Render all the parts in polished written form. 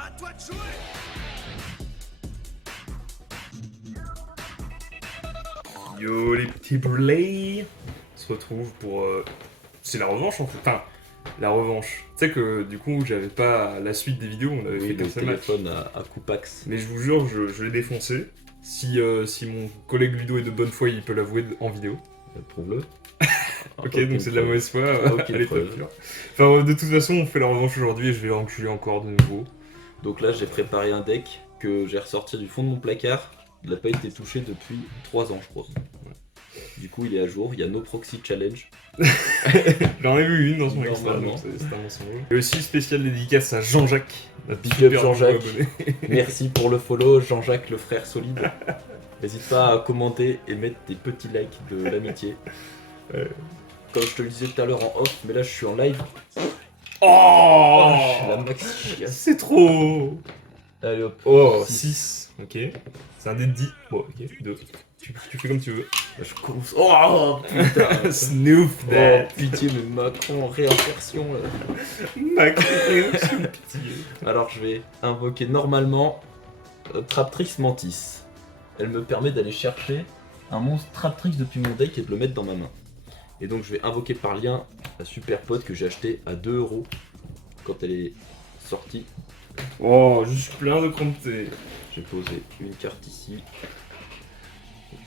À toi de jouer. Yo les petits brûlés, on se retrouve pour... c'est la revanche en fait, enfin la revanche. Tu sais que du coup j'avais pas la suite des vidéos, on avait Oui, fait le qu'un seul match. téléphone à Coupax. Mais je vous jure, je l'ai défoncé. Si mon collègue Ludo est de bonne foi, il peut l'avouer en vidéo. Prouve-le. Ok, donc c'est de la mauvaise foi, Aucune allez preuve. top. Enfin de toute façon on fait la revanche aujourd'hui et je vais l'enculer encore de nouveau. Donc là, j'ai préparé un deck que j'ai ressorti du fond de mon placard. Il n'a pas été touché depuis 3 ans, je crois. Du coup, il est à jour. Il y a No Proxy Challenge. J'en ai vu une dans son extra, Normalement. donc c'est un mensonge. Et aussi spécial dédicace à Jean-Jacques. notre Big super up Jean-Jacques. nouveau abonné. Merci pour le follow, Jean-Jacques, le frère solide. N'hésite pas à commenter et mettre des petits likes de l'amitié. Comme je te le disais tout à l'heure en off, mais là je suis en live. Oh, Je suis la maxi chiasse. c'est trop. Allez hop. Oh, Six. 6. Ok. C'est un dé de 10. Bon, ok. 2. Tu fais comme tu veux. Je commence. Oh putain. Snoof Oh that. pitié, mais Macron en réinsertion là. Macron, pitié. Alors je vais invoquer normalement Traptrix Mantis. Elle me permet d'aller chercher un monstre Traptrix depuis mon deck et de le mettre dans ma main. Et donc je vais invoquer par lien la super pote que j'ai acheté à 2€ quand elle est sortie. Oh, je suis plein de crumptés. J'ai posé une carte ici,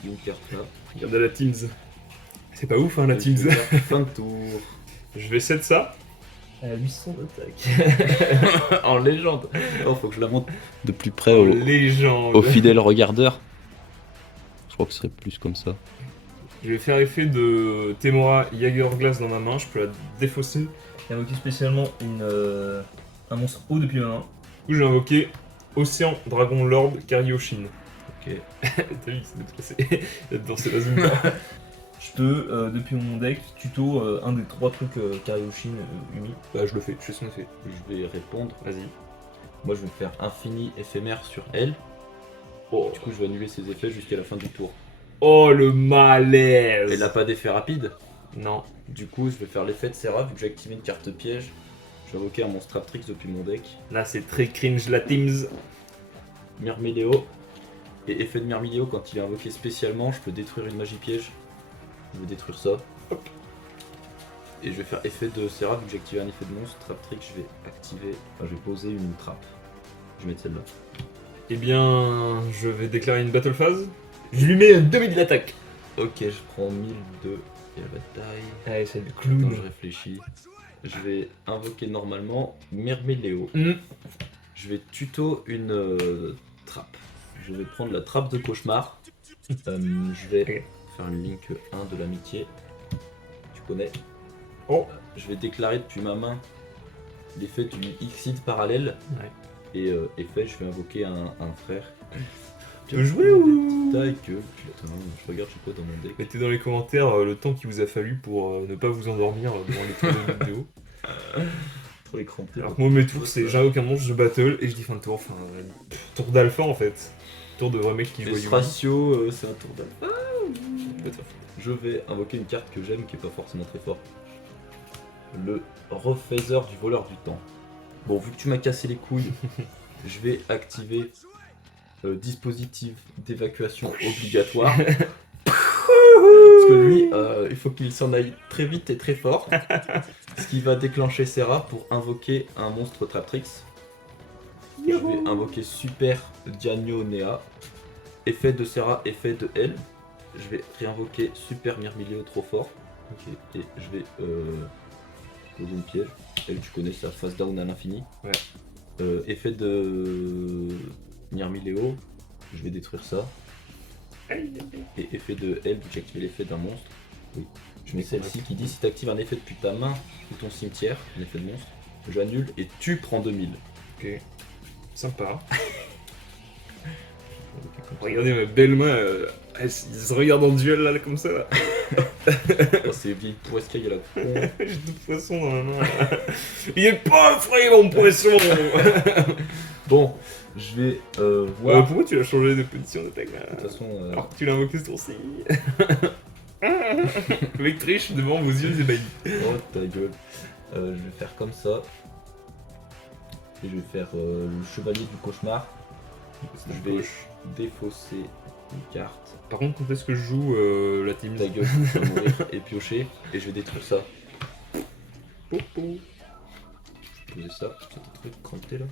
une carte là. Regarde la Teams. C'est pas ouf, hein, la Et Teams. je vais faire fin de tour. Je vais set ça. Elle a 800 d'attaque. En légende. Oh, faut que je la monte de plus près Oh, légende. aux fidèles regardeurs. Je crois que ce serait plus comme ça. Je vais faire effet de Temora Jaeger-Glass dans ma main. Je peux la défausser. J'ai invoqué spécialement un monstre haut depuis ma main. Du coup, j'ai invoqué Océan Dragon Lord Karyoshin. Ok. T'as vu, il s'est déplacé. Il a dansé la Zumba. Je peux, depuis mon deck, tuto un des 3 trucs Karyoshin Umi. Bah, je le fais, je fais son effet. Je vais répondre. Vas-y. Moi, je vais faire infini éphémère sur elle. Oh. Du coup, je vais annuler ses effets jusqu'à la fin du tour. Oh, le malaise. Elle n'a pas d'effet rapide. Non. Du coup, je vais faire l'effet de Serra vu que j'ai activé une carte piège. Je vais invoquer un monstre Traptrix depuis mon deck. Là, c'est très cringe, la Teams. Myrméléo. Et effet de Myrméléo, quand il est invoqué spécialement, je peux détruire une magie piège. Je vais détruire ça. Hop. Et je vais faire effet de Serra vu que j'ai activé un effet de monstre. Traptrix, je vais activer. Enfin, je vais poser une trappe. Je vais mettre celle-là. Eh bien, je vais déclarer une battle phase. Je lui mets un 2000 d'attaque. Ok, je prends 1002 et la bataille. Allez, c'est le Attends, clown. je réfléchis. Je vais invoquer normalement Myrméléo. Mm. Je vais tuto une trappe. Je vais prendre la trappe de cauchemar. Je vais Ok. faire une link 1 de l'amitié. Tu connais. Oh. Je vais déclarer depuis ma main l'effet du Xyz parallèle. Ouais. Et effet, je vais invoquer un frère. Tu veux jouer ou... Tac, putain, je regarde, je sais pas dans mon deck. Mettez dans les commentaires le temps qu'il vous a fallu pour ne pas vous endormir devant les tours de vidéo. Trop les crampés. Alors que moi, mes tours, c'est j'invoque un monstre, je battle et je dis fin de tour. Enfin, tour d'alpha en fait. Tour de vrai mec qui joue à Ce Yu-Gi-Oh! ratio, c'est un tour d'alpha. Je vais invoquer une carte que j'aime qui est pas forcément très forte. Le refaiseur du voleur du temps. Bon, vu que tu m'as cassé les couilles, je vais activer dispositif d'évacuation obligatoire. Parce que lui, il faut qu'il s'en aille très vite et très fort. Ce qui va déclencher Serra pour invoquer un monstre Traptrix. Je vais invoquer Super Diagno Nea. Effet de Serra, effet de L. Je vais réinvoquer Super Myrméléo trop fort. Ok. Et je vais poser une piège. Elle, tu connais sa face down à l'infini. Ouais. Effet de Myrméléo. Je vais détruire ça. Et effet de L, vu que j'ai activé l'effet d'un monstre. Oui. Je mets celle-ci qui dit si tu actives un effet depuis ta main ou ton cimetière, un effet de monstre, j'annule et tu prends 2000. Ok. Sympa. Regardez ma belle main, elle se regarde en duel là, comme ça. Là. Oh, c'est vieille poiscaille à la con. J'ai tout poisson dans ma main. Là. Il est pas frais mon poisson. Bon, je vais voir. Pourquoi tu as changé de position d'attaque là De toute façon, Alors que tu l'as invoqué ce tour-ci. Le mec triche devant vos yeux ébahis. oh ta gueule. Je vais faire comme ça. Et je vais faire le chevalier du cauchemar. Je vais défausser une carte. Par contre, quand est-ce que je joue la team Ta gueule, tu vas mourir et piocher. Et je vais détruire ça. Popo. Je vais poser ça. C'est un truc cranté là.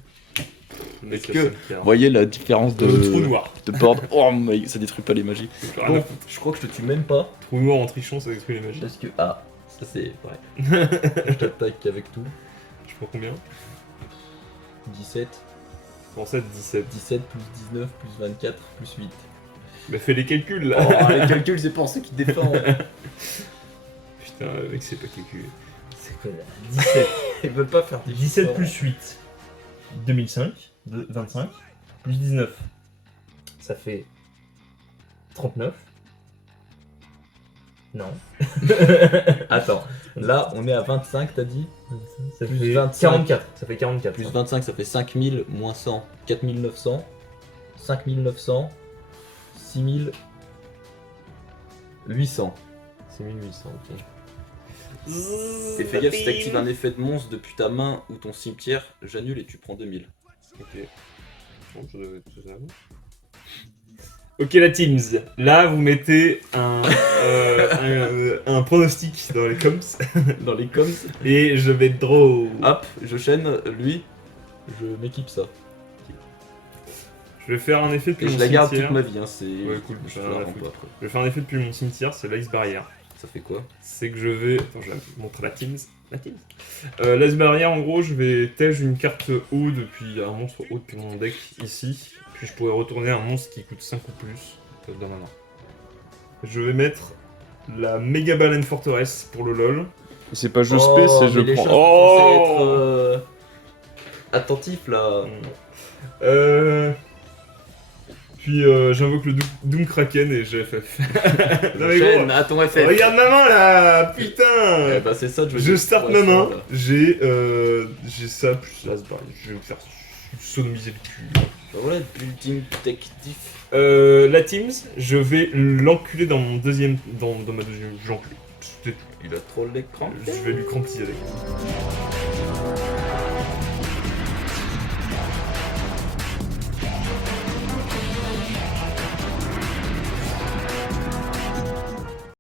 Mec, Est-ce que- ça me fait Vous voyez la différence un trou noir. de board. Oh my, ça détruit pas les magies. Rien à Bon, foutre. je crois que je te tue même pas. Trou noir en trichant, ça détruit les magies. Parce que. Ah, ça c'est vrai. Je t'attaque avec tout. Je prends combien 17. Comment ça, 17 17 plus 19 plus 24 plus 8. Bah fais les calculs là. Oh, les calculs, c'est pour ceux qui défendent. Putain, le mec, c'est pas calculé. C'est quoi là 17. Ils veulent pas faire des 17 chiffres. plus 8. 2005. 25. Plus 19. Ça fait 39. Non. Attends, là on est à 25, t'as dit Ça Plus fait 25. 44. Ça fait 44. Plus 25, ça fait 5000 moins 100, 4900, 5900, 6800. 6800, ok. Et fais gaffe, si t'actives un effet de monstre depuis ta main ou ton cimetière, j'annule et tu prends 2000. Ok. Bon, ça doit être ça. Ok la Teams, là vous mettez un pronostic dans les coms Dans les coms, et je vais draw. hop, je chaîne, lui, je m'équipe ça. Je vais faire un effet depuis Et mon je la garde cimetière. toute ma vie, hein, c'est... Ouais, cool, je ça te va la la rends foutre. pas. Je vais faire un effet depuis mon cimetière, c'est l'Ice Barrière. Ça fait quoi? C'est que je vais... Attends, je vais montrer la Teams. La Teams. L'Ice Barrière, en gros, je vais tège une carte haut depuis un monstre haut depuis mon deck ici. Puis je pourrais retourner un monstre qui coûte 5 ou plus dans ma main. Je vais mettre la Mega Baleine Forteresse pour le LoL. C'est pas je Oh, spé, c'est je mais les prends. choses Oh censées être attentif là. Puis j'invoque le Doom Kraken et GFF. Non mais Chaîne gros, à ton FF. regarde ma main là, Eh putain. bah c'est ça, Je starte ma poisson, main, là. j'ai ça plus là, c'est pareil. Je vais me faire sodomiser le cul. Bah voilà, building detective. La Teams, je vais l'enculer dans mon deuxième, dans ma deuxième, je l'encule. Il a trop l'écran. Je vais lui crampiller avec.